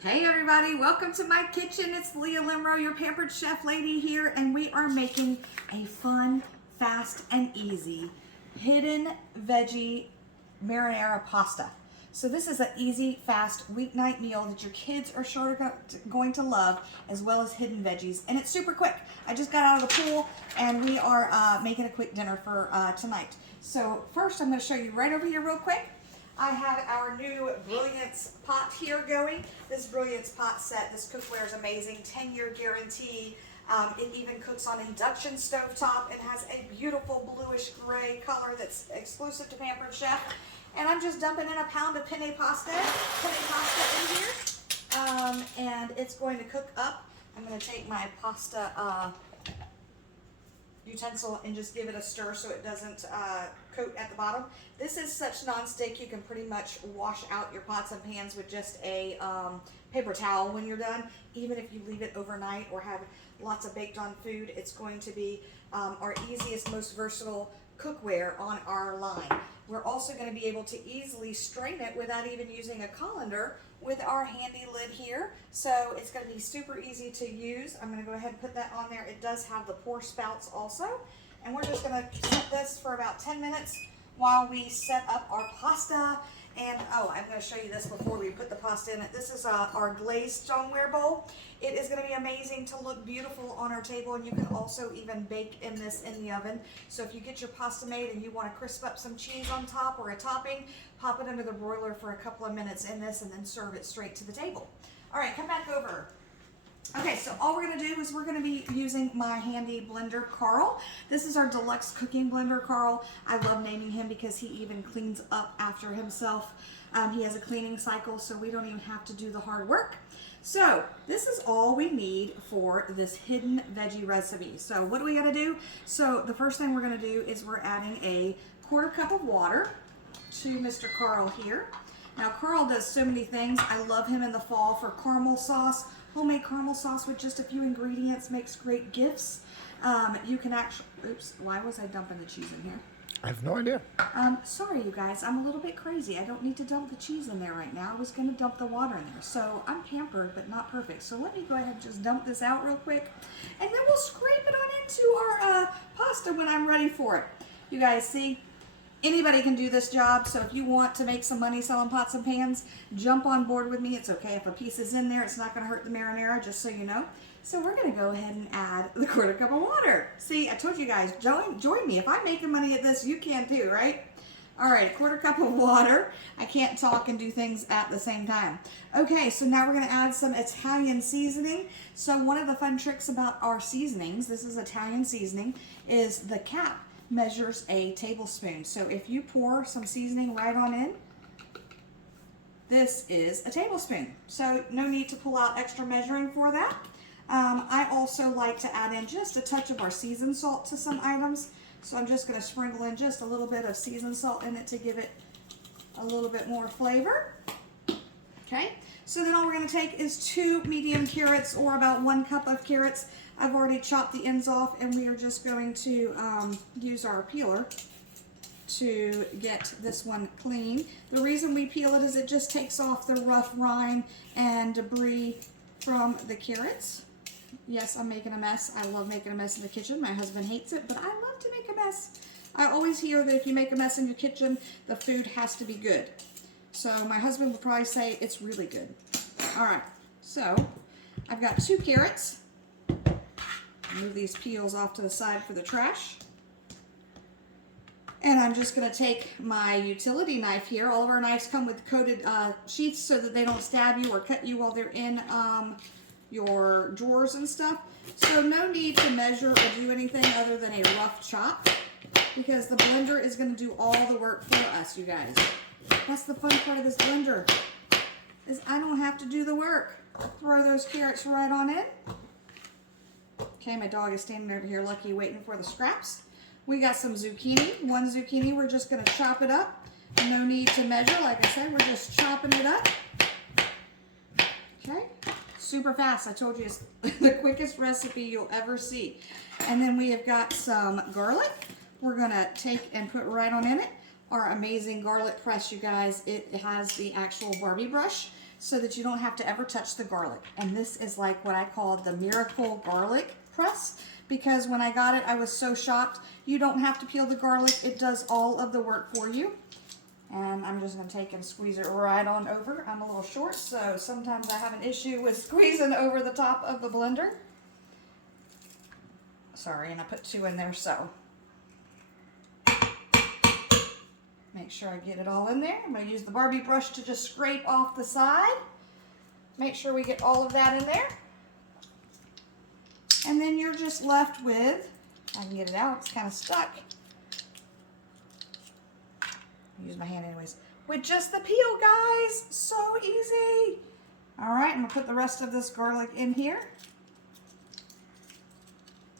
Hey everybody, welcome to my kitchen. It's Leah Limro, your pampered chef lady here, and we are making a fun, fast, and easy hidden veggie marinara pasta. So this is an easy, fast weeknight meal that your kids are sure going to love, as well as hidden veggies, and it's super quick. I just got out of the pool, and we are making a quick dinner for tonight. So first, I'm going to show you right over here real quick. I have our new Brilliance Pot here going. This Brilliance Pot set, this cookware is amazing, 10-year guarantee. It even cooks on induction stovetop and has a beautiful bluish gray color that's exclusive to Pampered Chef. And I'm just dumping in a pound of penne pasta in here. And it's going to cook up. I'm going to take my pasta utensil and just give it a stir so it doesn't coat at the bottom. This is such non-stick, you can pretty much wash out your pots and pans with just a paper towel when you're done. Even if you leave it overnight or have lots of baked on food, it's going to be our easiest, most versatile cookware on our line. We're also going to be able to easily strain it without even using a colander with our handy lid here. So it's going to be super easy to use. I'm going to go ahead and put that on there. It does have the pour spouts also. And we're just going to set this for about 10 minutes while we set up our pasta. And oh, I'm going to show you this before we put the pasta in it. This is our glazed stoneware bowl. It is going to be amazing to look beautiful on our table, and you can also even bake in this in the oven. So if you get your pasta made and you want to crisp up some cheese on top or a topping, pop it under the broiler for a couple of minutes in this and then serve it straight to the table. All right, come back over. Okay, so all we're going to do is we're going to be using my handy blender, Carl. This is our deluxe cooking blender, Carl. I love naming him because he even cleans up after himself. He has a cleaning cycle, so we don't even have to do the hard work. So this is all we need for this hidden veggie recipe. So what do we got to do? So the first thing we're going to do is we're adding a 1/4 cup of water to Mr. Carl here. Now Carl does so many things. I love him in the fall for caramel sauce. Homemade caramel sauce with just a few ingredients makes great gifts. You can actually, oops, why was I dumping the cheese in here? I have no idea. Sorry you guys, I'm a little bit crazy. I don't need to dump the cheese in there right now. I was going to dump the water in there. So I'm pampered, but not perfect. So let me go ahead and just dump this out real quick. And then we'll scrape it on into our pasta when I'm ready for it. You guys see? Anybody can do this job, so if you want to make some money selling pots and pans, jump on board with me. It's okay if a piece is in there. It's not going to hurt the marinara, just so you know. So we're going to go ahead and add the 1/4 cup of water. See, I told you guys, join me. If I'm making money at this, you can too, right? All right, 1/4 cup of water. I can't talk and do things at the same time. Okay, so now we're going to add some Italian seasoning. So one of the fun tricks about our seasonings, this is Italian seasoning, is the cap measures a tablespoon. So if you pour some seasoning right on in, this is a tablespoon. So no need to pull out extra measuring for that. I also like to add in just a touch of our seasoned salt to some items. So I'm just going to sprinkle in just a little bit of seasoned salt in it to give it a little bit more flavor. Okay, so then all we're going to take is 2 medium carrots, or about 1 cup of carrots. I've already chopped the ends off, and we are just going to use our peeler to get this one clean. The reason we peel it is it just takes off the rough rind and debris from the carrots. Yes, I'm making a mess. I love making a mess in the kitchen. My husband hates it, but I love to make a mess. I always hear that if you make a mess in your kitchen, the food has to be good. So my husband would probably say it's really good. All right, so I've got 2 carrots. Move these peels off to the side for the trash. And I'm just going to take my utility knife here. All of our knives come with coated sheaths so that they don't stab you or cut you while they're in your drawers and stuff. So no need to measure or do anything other than a rough chop, because the blender is going to do all the work for us, you guys. That's the fun part of this blender, is I don't have to do the work. Throw those carrots right on in. Okay, my dog is standing over here, Lucky, waiting for the scraps. We got some zucchini. 1 zucchini, we're just going to chop it up. No need to measure, like I said, we're just chopping it up. Okay, super fast. I told you it's the quickest recipe you'll ever see. And then we have got some garlic. We're going to take and put right on in it. Our amazing garlic press, you guys. It has the actual Barbie brush so that you don't have to ever touch the garlic. And this is like what I call the miracle garlic press, because when I got it, I was so shocked. You don't have to peel the garlic. It does all of the work for you. And I'm just going to take and squeeze it right on over. I'm a little short, so sometimes I have an issue with squeezing over the top of the blender. Sorry, and I put 2 in there, so make sure I get it all in there. I'm going to use the Barbie brush to just scrape off the side. Make sure we get all of that in there. And then you're just left with, I can get it out, it's kind of stuck. Use my hand anyways. With just the peel, guys. So easy. All right, I'm going to put the rest of this garlic in here.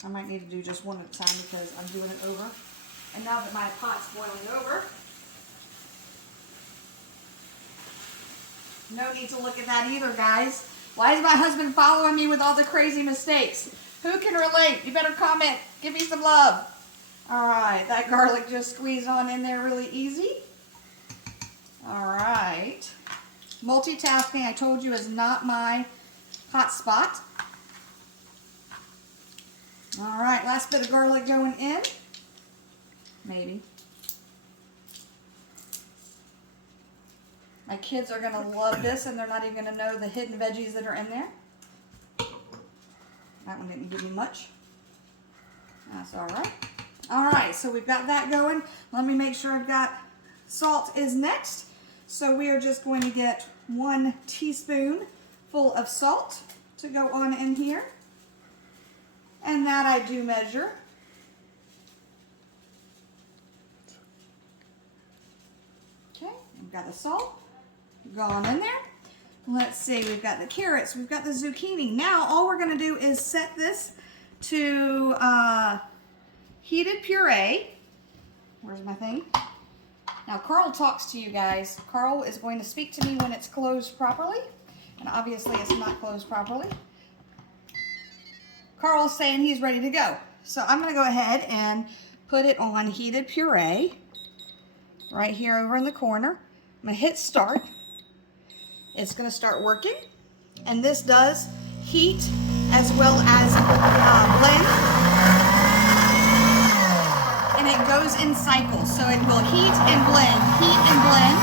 I might need to do just one at a time because I'm doing it over. And now that my pot's boiling over, no need to look at that either, guys. Why is my husband following me with all the crazy mistakes? Who can relate? You better comment. Give me some love. All right, that garlic just squeezed on in there really easy. All right. Multitasking, I told you, is not my hot spot. All right, last bit of garlic going in. Maybe. My kids are going to love this, and they're not even going to know the hidden veggies that are in there. That one didn't give me much. That's all right. All right, so we've got that going. Let me make sure I've got salt is next. So we are just going to get 1 teaspoon full of salt to go on in here. And that I do measure. Okay, we've got the salt going in there. Let's see, we've got the carrots, we've got the zucchini. Now all we're going to do is set this to heated puree. Where's my thing? Now Carl talks to you guys. Carl is going to speak to me when it's closed properly. And obviously it's not closed properly. Carl's saying he's ready to go. So I'm going to go ahead and put it on heated puree right here over in the corner. I'm going to hit start. It's going to start working. And this does heat as well as blend. And it goes in cycles. So it will heat and blend, heat and blend.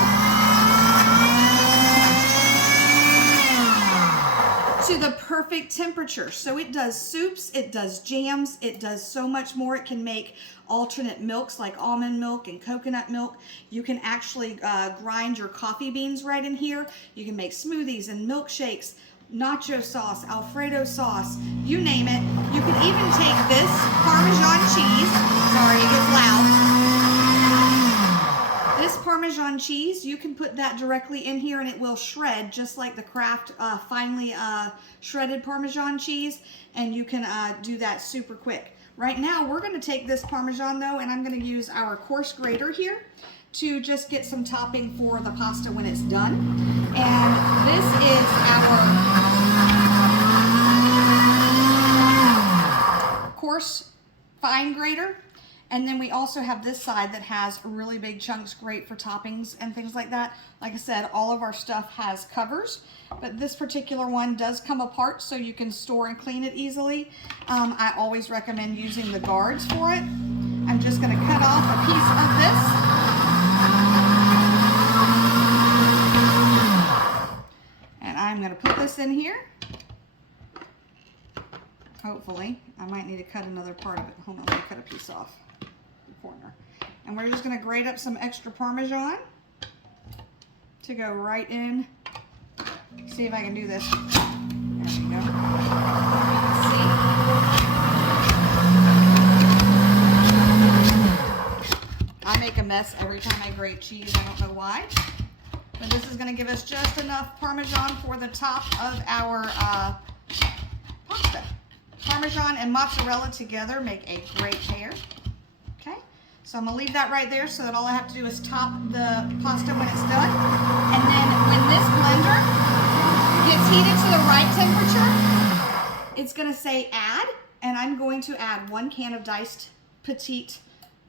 To the perfect temperature. So it does soups, it does jams, it does so much more. It can make alternate milks like almond milk and coconut milk. You can actually grind your coffee beans right in here. You can make smoothies and milkshakes, nacho sauce, Alfredo sauce, you name it. You can even take this Parmesan cheese. Sorry, it gets loud. This Parmesan cheese, you can put that directly in here and it will shred just like the Kraft finely shredded Parmesan cheese, and you can do that super quick. Right now, we're going to take this Parmesan though, and I'm going to use our coarse grater here to just get some topping for the pasta when it's done. And this is our coarse fine grater. And then we also have this side that has really big chunks, great for toppings and things like that. Like I said, all of our stuff has covers, but this particular one does come apart so you can store and clean it easily. I always recommend using the guards for it. I'm just going to cut off a piece of this. And I'm going to put this in here. Hopefully. I might need to cut another part of it. Hold on, let me cut a piece off. Corner. And we're just going to grate up some extra Parmesan to go right in. See if I can do this. There we go. See? I make a mess every time I grate cheese. I don't know why. But this is going to give us just enough Parmesan for the top of our pasta. Parmesan and mozzarella together make a great pair. Okay, so I'm going to leave that right there so that all I have to do is top the pasta when it's done. And then when this blender gets heated to the right temperature, it's going to say add, and I'm going to add 1 can of diced petite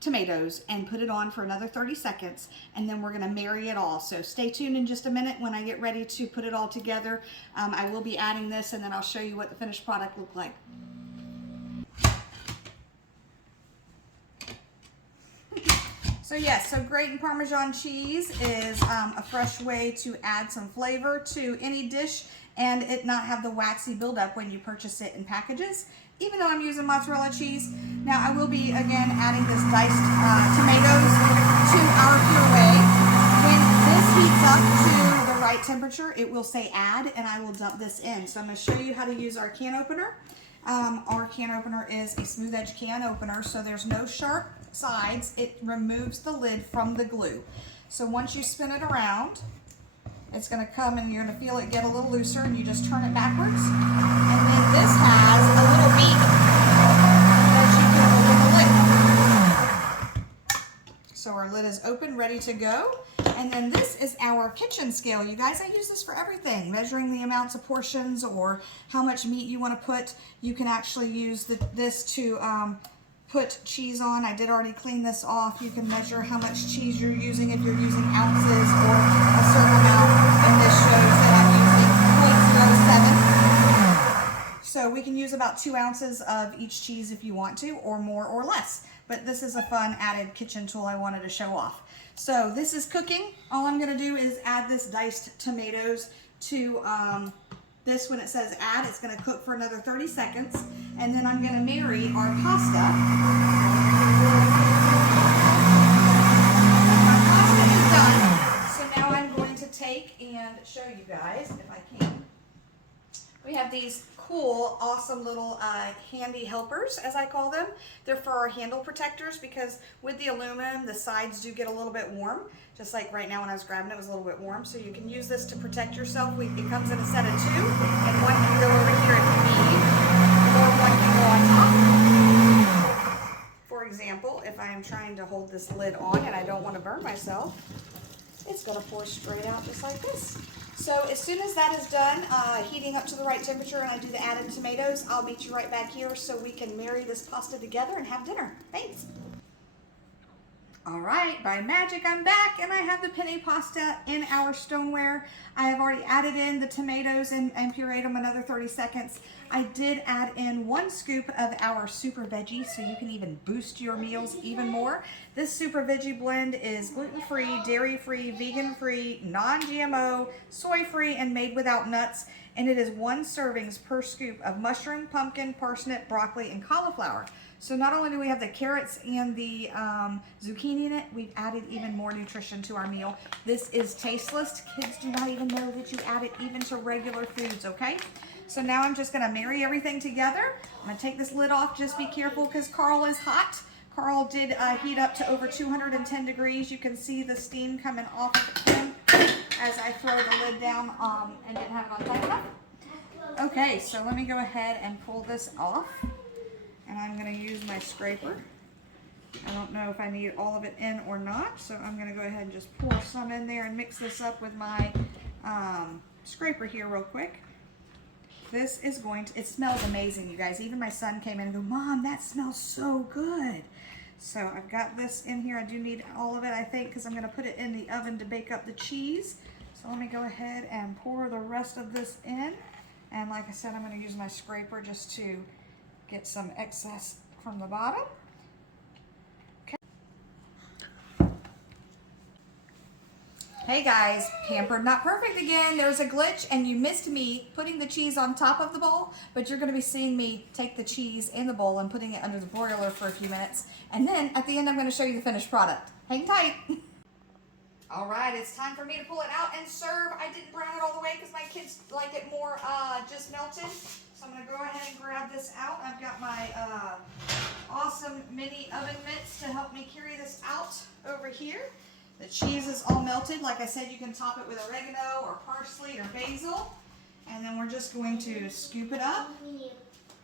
tomatoes and put it on for another 30 seconds, and then we're going to marry it all. So stay tuned in just a minute. When I get ready to put it all together, I will be adding this, and then I'll show you what the finished product looked like. So yes, so grating Parmesan cheese is a fresh way to add some flavor to any dish and it not have the waxy buildup when you purchase it in packages, even though I'm using mozzarella cheese. Now I will be again adding this diced tomatoes to our puree. When this heats up to the right temperature, it will say add, and I will dump this in. So I'm going to show you how to use our can opener. Our can opener is a smooth edge can opener, so there's no sharp sides. It removes the lid from the glue. So once you spin it around, it's going to come and you're going to feel it get a little looser, and you just turn it backwards. And then this has a little beak that you can open the lid. So our lid is open, ready to go. And then this is our kitchen scale, you guys. I use this for everything, measuring the amounts of portions or how much meat you want to put. You can actually use this to put cheese on. I did already clean this off. You can measure how much cheese you're using if you're using ounces or a certain amount. And this shows that I'm using 0.07. So we can use about 2 ounces of each cheese if you want to, or more or less. But this is a fun added kitchen tool I wanted to show off. So this is cooking. All I'm going to do is add this diced tomatoes to this. When it says add, it's going to cook for another 30 seconds. And then I'm going to marry our pasta. Our pasta is done. So now I'm going to take and show you guys, if I can. We have these cool, awesome little handy helpers, as I call them. They're for our handle protectors, because with the aluminum, the sides do get a little bit warm. Just like right now when I was grabbing it was a little bit warm. So you can use this to protect yourself. It comes in a set of 2, and one can go over here if you need, or one can go on top. For example, if I am trying to hold this lid on and I don't want to burn myself, it's going to pour straight out just like this. So as soon as that is done, heating up to the right temperature, and I do the added tomatoes, I'll meet you right back here so we can marry this pasta together and have dinner. Thanks. All right, by magic, I'm back, and I have the penne pasta in our stoneware. I have already added in the tomatoes and pureed them another 30 seconds. I did add in 1 scoop of our super veggie, so you can even boost your meals even more. This super veggie blend is gluten-free, dairy-free, vegan-free, non-GMO, soy-free, and made without nuts. And it is 1 servings per scoop of mushroom, pumpkin, parsnip, broccoli, and cauliflower. So not only do we have the carrots and the zucchini in it, we've added even more nutrition to our meal. This is tasteless. Kids do not even know that you add it even to regular foods, okay? So now I'm just gonna marry everything together. I'm gonna take this lid off. Just be careful because Carl is hot. Carl did heat up to over 210 degrees. You can see the steam coming off of him as I throw the lid down and didn't have it on tight enough. Okay, so let me go ahead and pull this off. And I'm going to use my scraper. I don't know if I need all of it in or not, so I'm going to go ahead and just pour some in there and mix this up with my scraper here real quick. This is going to, it smells amazing, you guys. Even my son came in and go, Mom, that smells so good. So I've got this in here. I do need all of it, I think, because I'm going to put it in the oven to bake up the cheese. So let me go ahead and pour the rest of this in. And like I said, I'm going to use my scraper just to get some excess from the bottom. Okay. Hey guys, Pampered Not Perfect again. There's a glitch and you missed me putting the cheese on top of the bowl, but you're going to be seeing me take the cheese in the bowl and putting it under the broiler for a few minutes. And then at the end, I'm going to show you the finished product. Hang tight. All right, it's time for me to pull it out and serve. I didn't brown it all the way because my kids like it more just melted. So I'm going to go ahead and grab this out. I've got my awesome mini oven mitts to help me carry this out over here. The cheese is all melted. Like I said, you can top it with oregano or parsley or basil. And then we're just going to scoop it up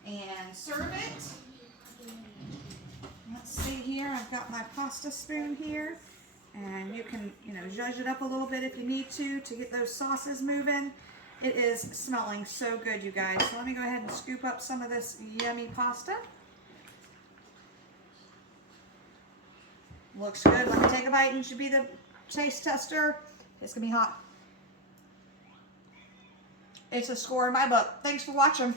and serve it. Let's see here. I've got my pasta spoon here. And you can, zhuzh it up a little bit if you need to get those sauces moving. It is smelling so good, you guys. So let me go ahead and scoop up some of this yummy pasta. Looks good. Let me take a bite and should be the taste tester. It's gonna be hot. It's a score in my book. Thanks for watching.